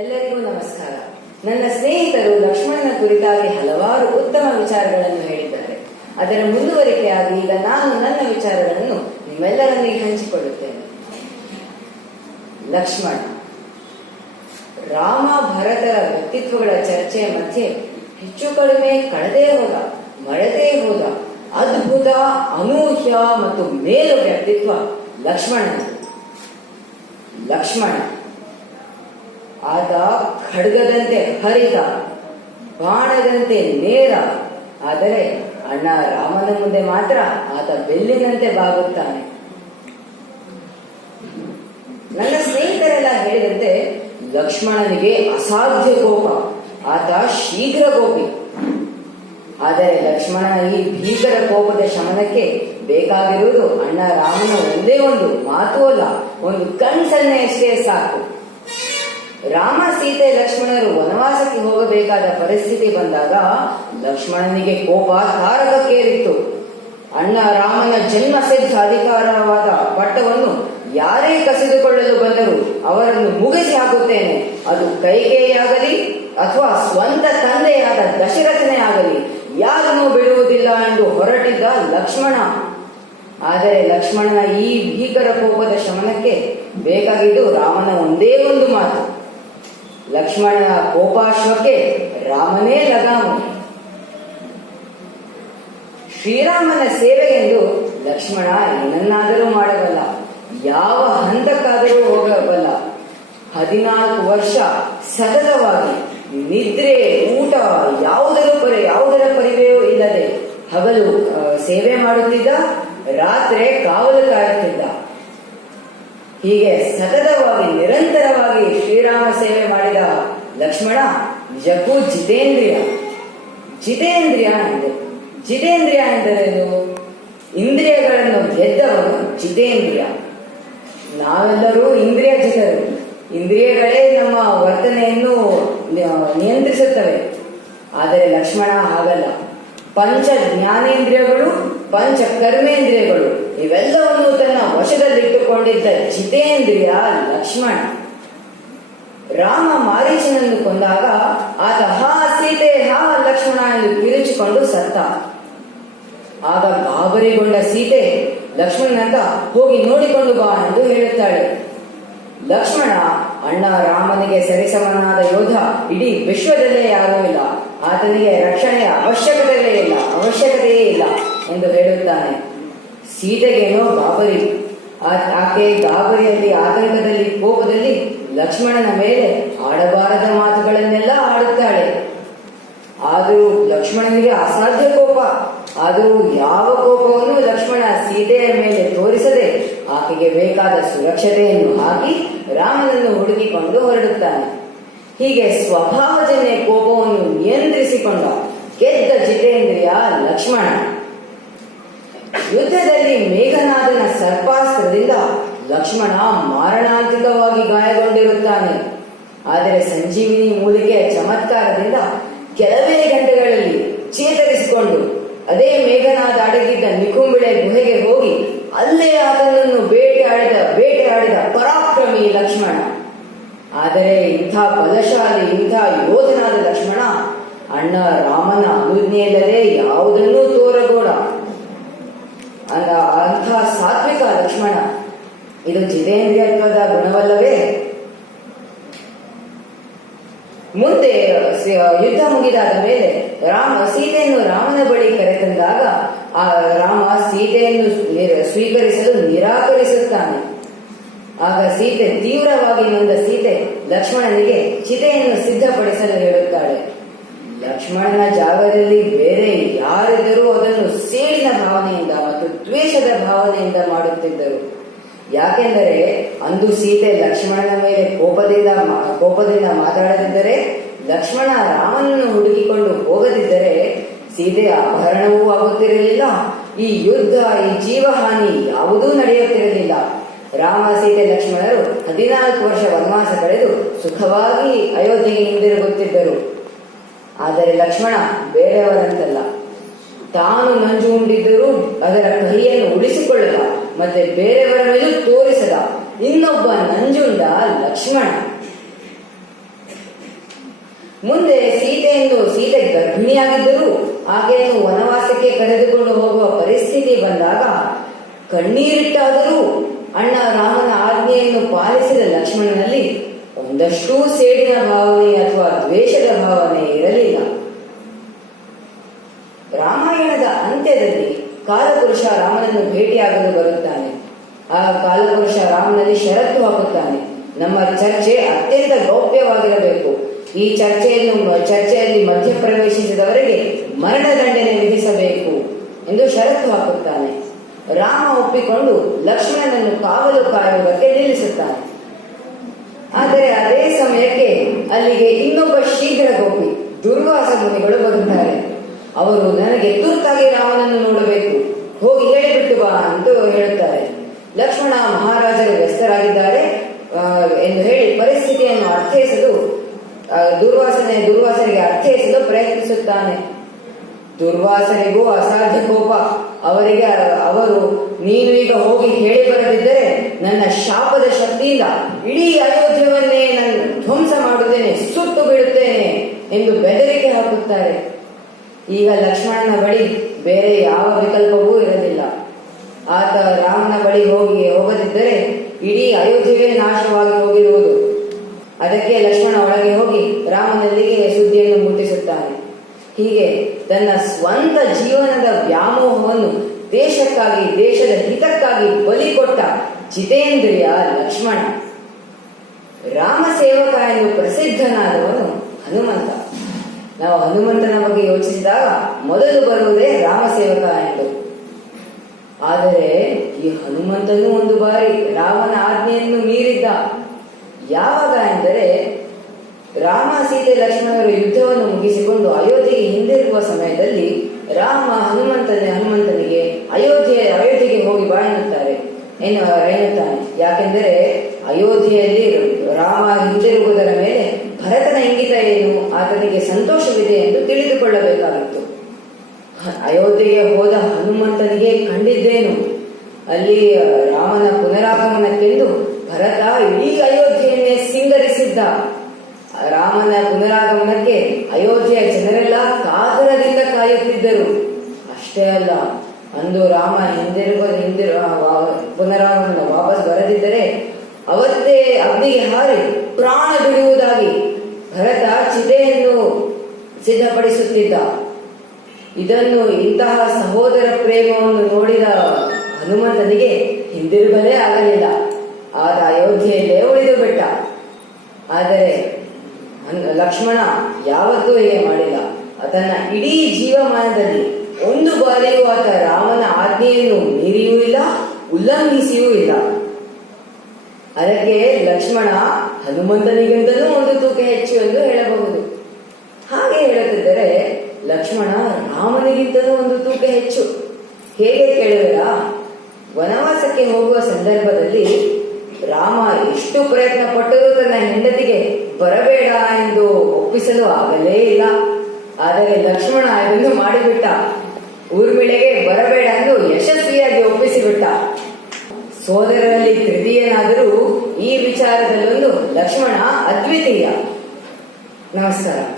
ಎಲ್ಲರಿಗೂ ನಮಸ್ಕಾರ. ನನ್ನ ಸ್ನೇಹಿತರು ಲಕ್ಷ್ಮಣನ ಕುರಿತಾಗಿ ಹಲವಾರು ಉತ್ತಮ ವಿಚಾರಗಳನ್ನು ಅದರ ಮುಂದುವರಿಕೆಯಾಗಿ ಈಗ ನಾನು ನನ್ನ ವಿಚಾರಗಳನ್ನು ನಿಮ್ಮೆಲ್ಲರೊಂದಿಗೆ ಹಂಚಿಕೊಳ್ಳುತ್ತೇನೆ. ಲಕ್ಷ್ಮಣ, ರಾಮ ಭರತರ ವ್ಯಕ್ತಿತ್ವಗಳ ಚರ್ಚೆಯ ಮಧ್ಯೆ ಹೆಚ್ಚು ಕಡಿಮೆ ಕಳೆದೇ ಹೋದ ಮರೆದೇ ಹೋದ ಅದ್ಭುತ, ಅನೂಹ್ಯ ಮತ್ತು ಮೇಲು ವ್ಯಕ್ತಿತ್ವ ಲಕ್ಷ್ಮಣ ಲಕ್ಷ್ಮಣ ಆತ ಖಡ್ಗದಂತೆ ಹರಿತ, ಬಾಣದಂತೆ ನೇರ, ಆದರೆ ಅಣ್ಣ ರಾಮನ ಮುಂದೆ ಮಾತ್ರ ಆತ ಬೆಲ್ಲಿನಂತೆ ಬಾಗುತ್ತಾನೆ. ನನ್ನ ಸ್ನೇಹಿತರೆಲ್ಲ ಹೇಳಿದಂತೆ ಲಕ್ಷ್ಮಣನಿಗೆ ಅಸಾಧ್ಯ ಕೋಪ, ಆತ ಶೀಘ್ರ ಕೋಪಿ ಆದರೆ ಲಕ್ಷ್ಮಣನ ಈ ಭೀಕರ ಕೋಪದ ಶಮನಕ್ಕೆ ಬೇಕಾಗಿರುವುದು ಅಣ್ಣ ರಾಮನ ಒಂದೇ ಒಂದು ಮಾತು ಅಲ್ಲ, ಒಂದು ಎಷ್ಟೇ ಸಾಕು. ರಾಮ, ಸೀತೆ, ಲಕ್ಷ್ಮಣರು ವನವಾಸಕ್ಕೆ ಹೋಗಬೇಕಾದ ಪರಿಸ್ಥಿತಿ ಬಂದಾಗ ಲಕ್ಷ್ಮಣನಿಗೆ ಕೋಪ ತಾರಕಕ್ಕೇರಿತ್ತು. ಅಣ್ಣ ರಾಮನ ಜನ್ಮ ಸಿದ್ಧ ಅಧಿಕಾರವಾದ ಪಟ್ಟವನ್ನು ಯಾರೇ ಕಸಿದುಕೊಳ್ಳಲು ಬಂದರೂ ಅವರನ್ನು ಮುಗಿಸಿ ಹಾಕುತ್ತೇನೆ. ಅದು ಕೈಕೇಯಾಗಲಿ ಅಥವಾ ಸ್ವಂತ ತಂದೆಯಾದ ದಶರಥನೇ ಆಗಲಿ, ಯಾರನ್ನೂ ಬಿಡುವುದಿಲ್ಲ ಎಂದು ಹೊರಟಿದ್ದ ಲಕ್ಷ್ಮಣ. ಆದರೆ ಲಕ್ಷ್ಮಣನ ಈ ಭೀಕರ ಕೋಪದ ಶಮನಕ್ಕೆ ಬೇಕಾಗಿದ್ದು ರಾಮನ ಒಂದೇ ಒಂದು ಮಾತು. ಲಕ್ಷ್ಮಣನ ಕೋಪಾಶ್ವಕ್ಕೆ ರಾಮನೇ ಲಗಾಮು. ಶ್ರೀರಾಮನ ಸೇವೆ ಎಂದು ಲಕ್ಷ್ಮಣ ಏನನ್ನಾದರೂ ಮಾಡಬಲ್ಲ, ಯಾವ ಹಂತಕ್ಕಾದರೂ ಹೋಗಬಲ್ಲ. ಹದಿನಾಲ್ಕು ವರ್ಷ ಸತತವಾಗಿ ನಿದ್ರೆ, ಊಟ, ಯಾವುದರ ಪರಿ, ಯಾವುದರ ಪರಿವೆಯೂ ಇಲ್ಲದೆ ಹಗಲು ಸೇವೆ ಮಾಡುತ್ತಿದ್ದ, ರಾತ್ರಿ ಕಾವಲು ಕಾಯುತ್ತಿದ್ದ. ಹೀಗೆ ಸತತವಾಗಿ, ನಿರಂತರವಾಗಿ ಶ್ರೀರಾಮ ಸೇವೆ ಮಾಡಿದ ಲಕ್ಷ್ಮಣ ನಿಜಕ್ಕೂ ಜಿತೇಂದ್ರಿಯ. ಜಿತೇಂದ್ರಿಯ ಎಂದೆ. ಜಿತೇಂದ್ರಿಯ ಎಂದರೇನು ಇಂದ್ರಿಯಗಳನ್ನು ಗೆದ್ದವನು ಜಿತೇಂದ್ರಿಯ. ನಾವೆಲ್ಲರೂ ಇಂದ್ರಿಯ ಜಿತರು. ಇಂದ್ರಿಯಗಳೇ ನಮ್ಮ ವರ್ತನೆಯನ್ನು ನಿಯಂತ್ರಿಸುತ್ತವೆ. ಆದರೆ ಲಕ್ಷ್ಮಣ ಆಗಲ್ಲ ಪಂಚ ಜ್ಞಾನೇಂದ್ರಿಯಗಳು ಪಂಚ ಕರ್ಮೇಂದ್ರಿಯಗಳು ಇವೆಲ್ಲವನ್ನು ತನ್ನ ವಶದಲ್ಲಿಟ್ಟುಕೊಂಡಿದ್ದ ಜಿತೇಂದ್ರಿಯ ಲಕ್ಷ್ಮಣ. ರಾಮ ಮಾರೀಚನನ್ನು ಕೊಂದಾಗ ಆತ ಹಾ ಸೀತೆ ಹಾ ಲಕ್ಷ್ಮಣ ಎಂದು ಕಿರುಚಿಕೊಂಡು ಸತ್ತ. ಆಗ ಗಾಬರಿಗೊಂಡ ಸೀತೆ ಲಕ್ಷ್ಮಣನಂತ ಹೋಗಿ ನೋಡಿಕೊಂಡು ಬಾ ಎಂದು ಹೇಳುತ್ತಾಳೆ. ಲಕ್ಷ್ಮಣ, ಅಣ್ಣ ರಾಮನಿಗೆ ಸರಿಸಮನಾದ ಯೋಧ, ಇಡೀ ವಿಶ್ವದಲ್ಲೇ ಯಾರೂ ಇಲ್ಲ. ಆತನಿಗೆ ರಕ್ಷಣೆಯ ಅವಶ್ಯಕತೆಯೇ ಇಲ್ಲ ಅವಶ್ಯಕತೆಯೇ ಇಲ್ಲ ಎಂದು ಹೇಳುತ್ತಾನೆ. ಸೀತೆಗೇನೋ ಗಾಬರಿ ಆಕೆ ಗಾಬರಿಯಲ್ಲಿ, ಆತಂಕದಲ್ಲಿ, ಕೋಪದಲ್ಲಿ ಲಕ್ಷ್ಮಣನ ಮೇಲೆ ಆಡಬಾರದ ಮಾತುಗಳನ್ನೆಲ್ಲ ಆಡುತ್ತಾಳೆ. ಆದರೂ ಲಕ್ಷ್ಮಣನಿಗೆ ಅಸಾಧ್ಯ ಕೋಪ. ಆದರೂ ಯಾವ ಕೋಪವನ್ನು ಲಕ್ಷ್ಮಣ ಸೀತೆಯ ಮೇಲೆ ತೋರಿಸದೆ ಆಕೆಗೆ ಬೇಕಾದ ಸುರಕ್ಷತೆಯನ್ನು ಹಾಕಿ ರಾಮನನ್ನು ಹುಡುಕಿಕೊಂಡು ಹೊರಡುತ್ತಾನೆ. ಹೀಗೆ ಸ್ವಭಾವಜನ್ಯ ಕೋಪವನ್ನು ನಿಯಂತ್ರಿಸಿಕೊಂಡ ಗೆದ್ದ ಜಿತೇಂದ್ರಿಯ ಲಕ್ಷ್ಮಣ. ಯುದ್ಧದಲ್ಲಿ ಮೇಘನಾದನ ಸರ್ಪಾಸ್ತ್ರದಿಂದ ಲಕ್ಷ್ಮಣ ಮಾರಣಾಂತಿಕವಾಗಿ ಗಾಯಗೊಂಡಿರುತ್ತಾನೆ. ಆದರೆ ಸಂಜೀವಿನಿ ಮೂಲಿಕೆಯ ಚಮತ್ಕಾರದಿಂದ ಕೆಲವೇ ಗಂಟೆಗಳಲ್ಲಿ ಚೇತರಿಸಿಕೊಂಡು ಅದೇ ಮೇಘನಾದ ಅಡಗಿದ್ದ ನಿಕುಂಬಿಳೆ ಗುಹೆಗೆ ಹೋಗಿ ಅಲ್ಲೇ ಆತನನ್ನು ಬೇಟೆಯಾಡಿದ ಬೇಟೆಯಾಡಿದ ಪರಾಕ್ರಮಿ ಲಕ್ಷ್ಮಣ. ಆದರೆ ಇಂಥ ಬಲಶಾಲಿ, ಇಂಥ ಯೋಧನಾದ ಲಕ್ಷ್ಮಣ ಅಣ್ಣ ರಾಮನ ಅನುಜ್ಞೆಯಲ್ಲದೆ ಯಾವುದನ್ನೂ ತೋರಗೋಡ ಅಂದ ಅಂಥ ಸಾತ್ವಿಕ ಲಕ್ಷ್ಮಣ, ಇದು ಜಿತೇಂದ್ರಿಯತ್ವದ ಗುಣವಲ್ಲವೇ? ಮುಂದೆ ಯುದ್ಧ ಮುಗಿದಾದ ಮೇಲೆ ರಾಮ ಸೀತೆಯನ್ನು ರಾಮನ ಬಳಿ ಕರೆತಂದಾಗ, ಆ ರಾಮ ಸೀತೆಯನ್ನು ಸ್ವೀಕರಿಸಲು ನಿರಾಕರಿಸುತ್ತಾನೆ. ಆಗ ಸೀತೆ ತೀವ್ರವಾಗಿ ನೊಂದ ಸೀತೆ ಲಕ್ಷ್ಮಣನಿಗೆ ಚಿತೆಯನ್ನು ಸಿದ್ಧಪಡಿಸಲು ಹೇಳುತ್ತಾಳೆ ಲಕ್ಷ್ಮಣನ ಜಾಗದಲ್ಲಿ ಬೇರೆ ಯಾರಿದ್ದರೂ ಅದನ್ನು ಸೇಡಿನ ಭಾವನೆಯಿಂದ ಮತ್ತು ದ್ವೇಷದ ಭಾವನೆಯಿಂದ ಮಾಡುತ್ತಿದ್ದರು. ಯಾಕೆಂದರೆ ಅಂದು ಸೀತೆ ಲಕ್ಷ್ಮಣನ ಮೇಲೆ ಕೋಪದಿಂದ ಕೋಪದಿಂದ ಮಾತಾಡದಿದ್ದರೆ, ಲಕ್ಷ್ಮಣ ರಾಮನನ್ನು ಹುಡುಕಿಕೊಂಡು ಹೋಗದಿದ್ದರೆ ಸೀತೆ ಅಪಹರಣವೂ ಆಗುತ್ತಿರಲಿಲ್ಲ. ಈ ಯುದ್ಧ, ಈ ಜೀವಹಾನಿ ಯಾವುದೂ ನಡೆಯುತ್ತಿರಲಿಲ್ಲ. ರಾಮ, ಸೀತೆ, ಲಕ್ಷ್ಮಣರು ಹದಿನಾಲ್ಕು ವರ್ಷ ವನವಾಸ ಕಳೆದು ಸುಖವಾಗಿ ಅಯೋಧ್ಯೆಗೆ ಹಿಂದಿರುಗುತ್ತಿದ್ದರು. ಆದರೆ ಲಕ್ಷ್ಮಣ, ಬೇರೆಯವರಂತಲ್ಲ. ತಾನು ನಂಜು ಉಂಡಿದ್ದರೂ ಅದರ ಕಹಿಯನ್ನು ಉಳಿಸಿಕೊಳ್ಳದ, ಮತ್ತೆ ಬೇರೆಯವರ ಮೇಲೂ ತೋರಿಸದ. ಇನ್ನೊಬ್ಬ ನಂಜುಂಡ ಲಕ್ಷ್ಮಣ. ಮುಂದೆ ಸೀತೆಯನ್ನು ಸೀತೆ ಗರ್ಭಿಣಿಯಾಗಿದ್ದರೂ ಆಕೆಯನ್ನು ವನವಾಸಕ್ಕೆ ಕರೆದುಕೊಂಡು ಹೋಗುವ ಪರಿಸ್ಥಿತಿ ಬಂದಾಗ ಕಣ್ಣೀರಿಟ್ಟಾದರೂ ಅಣ್ಣ ರಾಮನ ಆಜ್ಞೆಯನ್ನು ಪಾಲಿಸಿದ ಲಕ್ಷ್ಮಣನಲ್ಲಿ ಒಂದಷ್ಟೂ ಸೇಡಿನ ಭಾವನೆ ಅಥವಾ ದ್ವೇಷದ ಭಾವನೆ ಇರಲಿಲ್ಲ. ರಾಮಾಯಣದ ಅಂತ್ಯದಲ್ಲಿ ಕಾಲಪುರುಷ ರಾಮನನ್ನು ಭೇಟಿಯಾಗಲು ಬರುತ್ತಾನೆ. ಆ ಕಾಲಪುರುಷ ರಾಮನಲ್ಲಿ ಷರತ್ತು ಹಾಕುತ್ತಾನೆ. ನಮ್ಮ ಚರ್ಚೆ ಅತ್ಯಂತ ಗೌಪ್ಯವಾಗಿರಬೇಕು. ಈ ಚರ್ಚೆಯನ್ನು ಚರ್ಚೆಯಲ್ಲಿ ಮಧ್ಯಪ್ರವೇಶಿಸಿದವರಿಗೆ ಮರಣದಂಡನೆ ವಿಧಿಸಬೇಕು ಎಂದು ಷರತ್ತು ಹಾಕುತ್ತಾನೆ. ರಾಮ ಒಪ್ಪಿಕೊಂಡು ಲಕ್ಷ್ಮಣನನ್ನು ಕಾವಲು ಕಾಯುವುದಕ್ಕೆ ನಿಲ್ಲಿಸುತ್ತಾನೆ. ಆದರೆ ಅಲ್ಲಿಗೆ ಇನ್ನೊಬ್ಬ ಶೀಘ್ರ ಗೋಪಿ, ದುರ್ವಾಸ ಮುನಿಗಳು ಬರುತ್ತಾರೆ. ಅವರು ನನಗೆ ತುರ್ತಾಗಿ ರಾಮನನ್ನು ನೋಡಬೇಕು. ಹೋಗಿ ಹೇಳಿಬಿಟ್ಟು ಬಾ ಅಂತ ಹೇಳುತ್ತಾರೆ. ಲಕ್ಷ್ಮಣ ಮಹಾರಾಜರು ವ್ಯಸ್ತರಾಗಿದ್ದಾರೆ. ಎಂದು ಹೇಳಿ ಪರಿಸ್ಥಿತಿಯನ್ನು ಅರ್ಥೈಸಲು ದುರ್ವಾಸನೆ ದುರ್ವಾಸನೆಗೆ ಅರ್ಥೈಸಲು ಪ್ರಯತ್ನಿಸುತ್ತಾನೆ. ದುರ್ವಾಸನೆಗೂ ಅಸಾಧ್ಯ ಕೋಪ. ಅವರಿಗೆ, ಅವರು, ನೀನು ಈಗ ಹೋಗಿ ಹೇಳಿ ಬರದಿದ್ದರೆ ನನ್ನ ಶಾಪದ ಶಕ್ತಿಯಿಂದ ಇಡೀ ಅಯೋಧ್ಯವನ್ನೇ ನಾನು ಧ್ವಂಸ ಮಾಡುತ್ತೇನೆ, ಸುಟ್ಟು ಬಿಡುತ್ತೇನೆ ಎಂದು ಬೆದರಿಕೆ ಹಾಕುತ್ತಾರೆ. ಈಗ ಲಕ್ಷ್ಮಣನ ಬಳಿ ಬೇರೆ ಯಾವ ವಿಕಲ್ಪವೂ ಇರಲಿಲ್ಲ. ಆತ ರಾಮನ ಬಳಿ ಹೋಗಿ ಹೋಗದಿದ್ದರೆ ಇಡೀ ಅಯೋಧ್ಯೆಯೇ ನಾಶವಾಗಿ ಹೋಗಿರುವುದು. ಅದಕ್ಕೆ ಲಕ್ಷ್ಮಣ ಒಳಗೆ ಹೋಗಿ ರಾಮನಲ್ಲಿಗೆ ಸುದ್ದಿಯನ್ನು ಮುಟ್ಟಿಸುತ್ತಾನೆ. ಹೀಗೆ ತನ್ನ ಸ್ವಂತ ಜೀವನದ ವ್ಯಾಮೋಹವನ್ನು ದೇಶಕ್ಕಾಗಿ, ದೇಶದ ಹಿತಕ್ಕಾಗಿ ಬಲಿ ಕೊಟ್ಟ ಜಿತೇಂದ್ರಿಯ ಲಕ್ಷ್ಮಣ. ರಾಮ ಸೇವಕ ಎಂದು ಪ್ರಸಿದ್ಧನಾದವನು ಹನುಮಂತ. ನಾವು ಹನುಮಂತನ ಬಗ್ಗೆ ಯೋಚಿಸಿದಾಗ ಮೊದಲು ಬರುವುದೇ ರಾಮ ಸೇವಕ ಎಂದು. ಆದರೆ ಈ ಹನುಮಂತನು ಒಂದು ಬಾರಿ ರಾಮನ ಆಜ್ಞೆಯನ್ನು ಮೀರಿದ್ದ. ಯಾವಾಗ ಎಂದರೆ ರಾಮ ಸೀತೆ ಲಕ್ಷ್ಮಣರು ಯುದ್ಧವನ್ನು ಮುಗಿಸಿಕೊಂಡು ಅಯೋಧ್ಯೆಗೆ ಹಿಂದಿರುವ ಸಮಯದಲ್ಲಿ ರಾಮ ಹನುಮಂತನೇ ಹನುಮಂತನಿಗೆ ಅಯೋಧ್ಯೆ, ಅಯೋಧ್ಯೆಗೆ ಹೋಗಿ ಬಾ ಎನ್ನುತ್ತಾರೆ. ಏನು ಎನ್ನುತ್ತಾನೆ. ಯಾಕೆಂದರೆ ಅಯೋಧ್ಯೆಯಲ್ಲಿ ರಾಮ ಹಿಂದಿರುವುದರ ಮೇಲೆ ಭರತನ ಇಂಗಿತ ಏನು? ಆತನಿಗೆ ಸಂತೋಷವಿದೆ ಎಂದು ತಿಳಿದುಕೊಳ್ಳಬೇಕಾಗಿತ್ತು. ಅಯೋಧ್ಯೆಗೆ ಹೋದ ಹನುಮಂತನಿಗೆ ಕಂಡಿದ್ದೇನು? ಅಲ್ಲಿ ರಾಮನ ಪುನರಾಗಮನಕ್ಕೆಂದು ಭರತ ಇಡೀ ಅಯೋಧ್ಯೆಯನ್ನೇ ಸಿಂಗರಿಸಿದ್ದ. ರಾಮನ ಪುನರಾಗಮನಕ್ಕೆ ಅಯೋಧ್ಯೆಯ ಜನರೆಲ್ಲ ಕಾತರದಿಂದ ಕಾಯುತ್ತಿದ್ದರು. ಅಷ್ಟೇ ಅಲ್ಲ ಅಂದು ರಾಮ ಹಿಂದಿರುವ ಹಿಂದಿರು ಪುನರಾಗಮನ ವಾಪಸ್ ಬರದಿದ್ದರೆ ಅವತ್ತೇ ಅಗ್ನಿಗೆ ಹಾರಿ ಪ್ರಾಣ ಬಿಡುವುದಾಗಿ ಭರತ ಚಿತೆಯನ್ನು ಸಿದ್ಧಪಡಿಸುತ್ತಿದ್ದ. ಇದನ್ನು ಇಂತಹ ಸಹೋದರ ಪ್ರೇಮವನ್ನು ನೋಡಿದ ಹನುಮಂತನಿಗೆ ಹಿಂದಿರುಗಲೇ ಆಗಲಿಲ್ಲ. ಆದ ಅಯೋಧ್ಯೆಯಲ್ಲೇ ಉಳಿದು ಬಿಟ್ಟ. ಆದರೆ ಲಕ್ಷ್ಮಣ ಯಾವತ್ತೂ ಹೀಗೆ ಮಾಡಿಲ್ಲ. ಅದನ್ನ ಇಡೀ ಜೀವಮಾನದಲ್ಲಿ ಒಂದು ಬಾರಿಯೂ ಆತ ರಾಮನ ಆಜ್ಞೆಯನ್ನು ಮೀರಿಯೂ ಇಲ್ಲ, ಉಲ್ಲಂಘಿಸಿಯೂ ಇಲ್ಲ. ಅದಕ್ಕೆ ಲಕ್ಷ್ಮಣ ಹನುಮಂತನಿಗಿಂತಲೂ ಒಂದು ತೂಕ ಹೆಚ್ಚು ಎಂದು ಹೇಳಬಹುದು. ಹಾಗೆ ಹೇಳುತ್ತಿದ್ದರೆ ಲಕ್ಷ್ಮಣ ರಾಮನಿಗಿಂತಲೂ ಒಂದು ತೂಕ ಹೆಚ್ಚು. ಹೇಗೆ ಕೇಳಿದ ವನವಾಸಕ್ಕೆ ಹೋಗುವ ಸಂದರ್ಭದಲ್ಲಿ ರಾಮ ಎಷ್ಟು ಪ್ರಯತ್ನ ಪಟ್ಟರೂ ತನ್ನ ಹೆಂಡತಿಗೆ ಬರಬೇಡ ಎಂದು ಒಪ್ಪಿಸಲು ಆಗಲೇ ಇಲ್ಲ. ಆದರೆ ಲಕ್ಷ್ಮಣ ಇದನ್ನು ಮಾಡಿಬಿಟ್ಟ. ಊರ್ಮಿಳೆಗೆ ಬರಬೇಡ ಎಂದು ಯಶಸ್ವಿಯಾಗಿ ಒಪ್ಪಿಸಿಬಿಟ್ಟ ಸೋದರರಲ್ಲಿ ತೃತೀಯನಾದರೂ ಈ ವಿಚಾರದಲ್ಲೊಂದು ಲಕ್ಷ್ಮಣ ಅದ್ವಿತೀಯ. ನಮಸ್ಕಾರ.